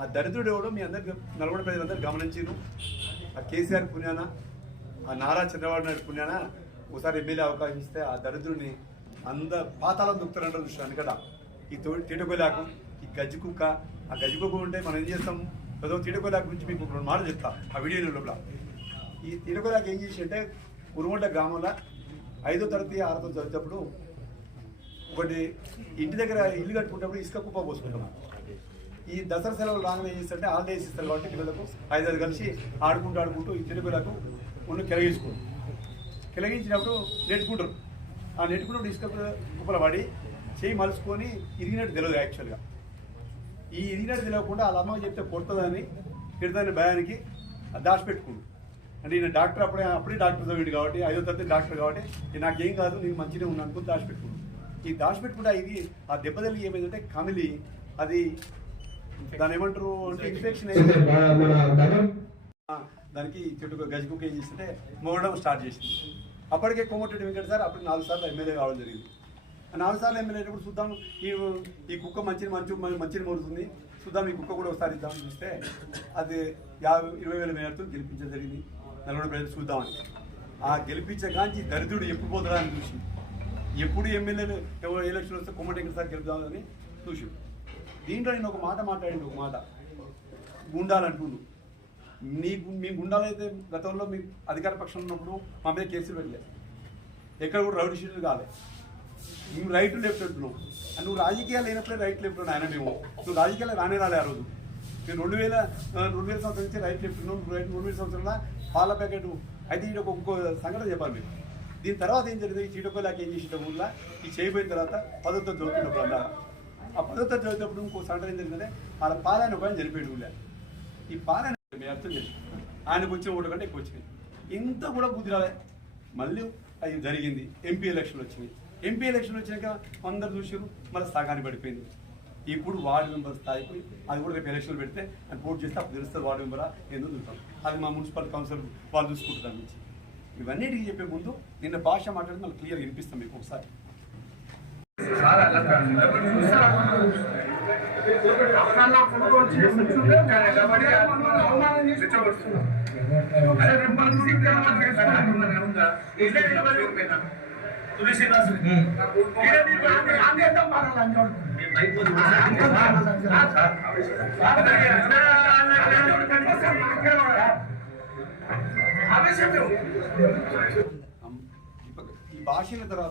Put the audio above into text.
ఆ దరిద్రుడు ఎవడో మీ అందరు నల్గొండ ప్రజలందరూ గమనించారు ఆ కేసీఆర్ పుణ్యాన? ఆ నారా చంద్రబాబు నాయుడు పుణ్యాన? ఒకసారి ఎమ్మెల్యే అవకాశం ఇస్తే ఆ దరిద్రుడిని అంద పాతాళం దుక్కుతారంటారు చూసాను కదా ఈ తో ఈ గజ్జి కుక్క. ఆ గజ్జి కుక్క ఉంటే మనం ఏం చేస్తాం? ఏదో తీటకొలాకు గురించి మీకు రెండు మాటలు చెప్తా. ఆ వీడియో లోపల. ఈ తీటకొలాకు ఏం చేసి అంటే ఉరుమంట గ్రామంలో ఐదో తరగతి ఆరో తరగతి చదివేటప్పుడు ఒకటి ఇంటి దగ్గర ఇల్లు కట్టుకుంటప్పుడు ఇసుక కుప్ప పోసుకుంటాం ఈ దసరా సెలవులు రాగానే చేస్తుంటే హాలిడేస్ ఇస్తారు కాబట్టి పిల్లలకు ఐదారు కలిసి ఆడుకుంటూ ఆడుకుంటూ ఈ తెలుగులకు ఉన్న కెలగించుకోరు. కెలగించినప్పుడు నెట్టుకుంటారు ఆ నెట్టుకున్నప్పుడు ఇసుక కుప్పల పడి చేయి మలుచుకొని ఇరిగినట్టు తెలియదు యాక్చువల్గా ఈ ఇరిగినట్టు తెలియకుండా వాళ్ళ అమ్మకి చెప్తే కొడుతుందని తిడతాని భయానికి అది అంటే నేను డాక్టర్ అప్పుడే అప్పుడే డాక్టర్ చదివాడు కాబట్టి ఐదో తరగతి డాక్టర్ కాబట్టి నాకు నాకేం కాదు నేను మంచిగా ఉన్నాను అనుకుని దాచిపెట్టుకున్నాను ఈ దాచిపెట్టుకుంటే ఇది ఆ దెబ్బతల్లి ఏమైందంటే కమిలి అది దాని ఏమంటారు? అంటే ఇన్ఫెక్షన్ దానికి చెట్టు గజకుక్క ఏం చేస్తుంటే మోగడం స్టార్ట్ చేసింది. అప్పటికే కోమటిరెడ్డి వెంకట సార్ అప్పుడు నాలుగు సార్లు ఎమ్మెల్యే కావడం జరిగింది. ఆ నాలుగు సార్లు ఎమ్మెల్యే అయినప్పుడు చూద్దాం ఈ ఈ కుక్క మంచిని మంచు మంచిని మోరుతుంది చూద్దాం ఈ కుక్క కూడా ఒకసారి ఇద్దామని చూస్తే అది యాభై ఇరవై వేల మేరతో గెలిపించడం జరిగింది. నలుగురు ప్రజలు చూద్దామని. ఆ గెలిపించే కాంచి దరిద్రుడు ఎప్పుడు పోతాడా అని చూసి ఎప్పుడు ఎమ్మెల్యేలు ఎవరు ఎలక్షన్ వస్తే కొమ్మటి వెంకట సార్ గెలుపుదామని చూసి దీంట్లో నేను ఒక మాట మాట్లాడండి ఒక మాట. గుండాలంటుండు. నీ మీ గుండాలైతే గతంలో మీ అధికార పక్షంలో ఉన్నప్పుడు మా మీద కేసులు పెట్టలేదు ఎక్కడ కూడా రౌడీ షీట్లు కాలే. నువ్వు రైట్ లెఫ్ట్ అంటున్నావు. నువ్వు రాజకీయాలు లేనప్పుడే రైట్ లెఫ్ట్ ఆయన మేము. నువ్వు రాజకీయాలు రానే రాలే ఆ రోజు. నేను రెండు వేల రెండు వేల సంవత్సరం నుంచి రైట్ లెఫ్ట్ ఉన్నావు. నువ్వు రైట్ రెండు వేల సంవత్సరంలో పాల ప్యాకెట్ అయితే ఇది ఒక ఇంకో సంఘటన చెప్పాలి మీరు దీని తర్వాత ఏం జరిగింది? ఈ చీటకోలాకి ఏం చేసిన ఊళ్ళో ఈ చేయబోయిన తర్వాత పదొత్త చదువుతున్నప్పుడు అలా ఆ పదొత్త చదివేటప్పుడు ఇంకో సంఘటన ఏం జరిగిందంటే వాళ్ళ పాలన ఉపాయం ఆయన ఈ పాలన మీ అర్థం చేసి ఆయనకు వచ్చిన ఓటు కంటే ఎక్కువ వచ్చింది ఇంత కూడా బుద్ధి రాలే. మళ్ళీ అది జరిగింది. ఎంపీ ఎలక్షన్లు వచ్చినాయి ఎంపీ ఎలక్షన్ వచ్చినాక అందరు చూసారు మళ్ళీ సగానికి పడిపోయింది. ఇప్పుడు వార్డు మెంబర్ స్థాయికి అది కూడా రేపు ఎలక్షన్లు పెడితే అది పోటీ చేస్తే అప్పుడు తెలుస్తారు వార్డు మెంబరా ఎందుకు చూస్తాం అది మా మున్సిపల్ కౌన్సిలర్ వాళ్ళు చూసుకుంటారు నుంచి ఇవన్నిటికీ చెప్పే ముందు నిన్న భాష మాట్లాడితే మళ్ళీ క్లియర్ వినిపిస్తాం మీకు ఒకసారి. అమ్, ఈ భాషల తర్వాత